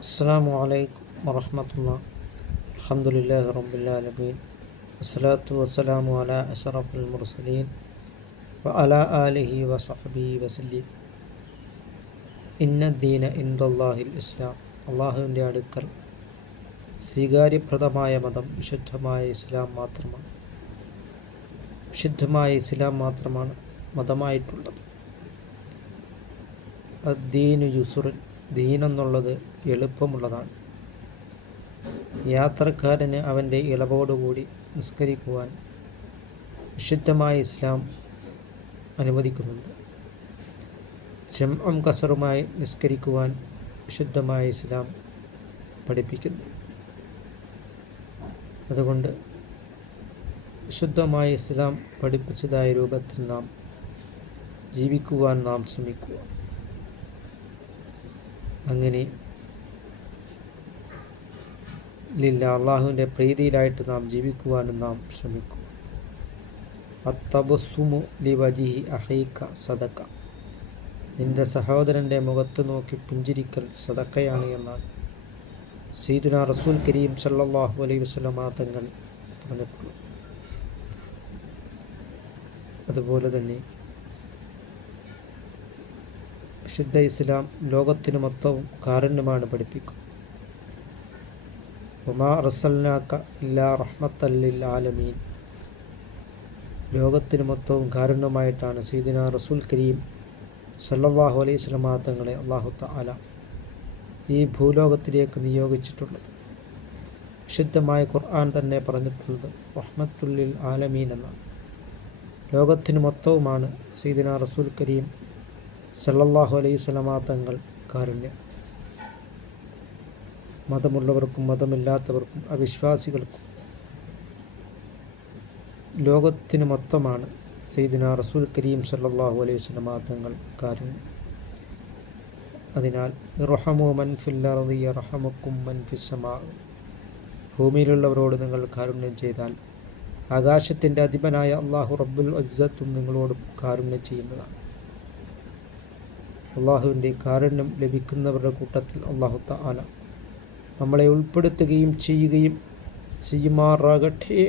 അസ്സലാമു അലൈക്കും വറഹ്മത്തുള്ളാഹി. അൽഹംദുലില്ലാഹി റബ്ബിൽ ആലമീൻ. വസ്സലാത്തു വസ്സലാമു അലാ അശ്റഫിൽ മുർസലീൻ വഅലാ ആലിഹി വസഹ്ബിഹി വസല്ലം. ഇന്നദ്ദീന ഇൻദല്ലാഹിൽ ഇസ്ലാം. അള്ളാഹുവിൻ്റെ അടുക്കൽ സ്വീകാര്യപ്രദമായ മതം വിശുദ്ധമായ ഇസ്ലാം മാത്രമാണ്. വിശുദ്ധമായ ഇസ്ലാം മാത്രമാണ് മതമായിട്ടുള്ളത്. അദ്ദീനു യുസുറിൻ, ദീൻ എന്നുള്ളത് എളുപ്പമുള്ളതാണ്. യാത്രക്കാരന് അവൻ്റെ ഇളവോടുകൂടി നിസ്കരിക്കുവാൻ വിശുദ്ധമായ ഇസ്ലാം അനുവദിക്കുന്നുണ്ട്. ജംഉം കസറുമായി നിസ്കരിക്കുവാൻ വിശുദ്ധമായ ഇസ്ലാം പഠിപ്പിക്കുന്നു. അതുകൊണ്ട് വിശുദ്ധമായ ഇസ്ലാം പഠിപ്പിച്ചതായ രൂപത്തിൽ നാം ജീവിക്കുവാൻ നാം ശ്രമിക്കുക. അങ്ങനെ അള്ളാഹുവിൻ്റെ പ്രീതിയിലായിട്ട് നാം ജീവിക്കുവാനും നാം ശ്രമിക്കുക. അത്തബസ്സുമു ലിവജിഹി അഹീക സദക്ക, നിന്റെ സഹോദരൻ്റെ മുഖത്ത് നോക്കി പുഞ്ചിരിക്കൽ സദക്കയാണ് എന്നാണ് സയ്യിദുനാ റസൂൽ കരീം സല്ലല്ലാഹു അലൈഹി വസല്ലമ തങ്ങൾ പറഞ്ഞിട്ടുള്ളത്. അതുപോലെ തന്നെ വിശുദ്ധ ഇസ്ലാം ലോകത്തിന് മൊത്തവും കാരുണ്യമാണ് പഠിപ്പിക്കുന്നത്. വമാ അർസൽനാക ഇല്ലാ റഹ്മത്തൽ ലിൽ ആലമീൻ, ലോകത്തിന് മൊത്തവും കാരുണ്യമായിട്ടാണ് സയ്യിദുനാ റസൂൽ കരീം സല്ലല്ലാഹു അലൈഹി വസല്ലമ തങ്ങളെ അല്ലാഹു തആല ഈ ഭൂലോകത്തിലേക്ക് നിയോഗിച്ചിട്ടുള്ളത്. വിശുദ്ധമായ ഖുർആൻ തന്നെ പറഞ്ഞിട്ടുള്ളത് റഹ്മത്തുൽ ലിൽ ആലമീൻ എന്നാണ്. ലോകത്തിന് മൊത്തവുമാണ് സയ്യിദുനാ റസൂൽ കരീം സല്ലല്ലാഹു അലൈഹി വസല്ലമ തങ്ങൾ കാരുണ്യം. മതമുള്ളവർക്കും മതമില്ലാത്തവർക്കും അവിശ്വാസികൾക്കും ലോകത്തിന് മൊത്തമാണ് സയ്യിദുനാ റസൂൽ കരീം സല്ലല്ലാഹു അലൈഹി വസല്ലമ തങ്ങൾ കാരുണ്യം. അതിനാൽ ഇർഹമു മൻ ഫിൽ അർദി യർഹമുക്കും മൻ ഫിസ് സമാ, ഭൂമിയിലുള്ളവരോട് നിങ്ങൾ കാരുണ്യം ചെയ്താൽ ആകാശത്തിൻ്റെ അധിപനായ അല്ലാഹു റബ്ബുൽ ഇസ്സത്തും നിങ്ങളോട് കാരുണ്യം ചെയ്യുന്നതാണ്. അള്ളാഹുവിൻ്റെ കാരുണ്യം ലഭിക്കുന്നവരുടെ കൂട്ടത്തിൽ അല്ലാഹു തആല നമ്മളെ ഉൾപ്പെടുത്തുകയും ചെയ്യുമാറാകട്ടെ.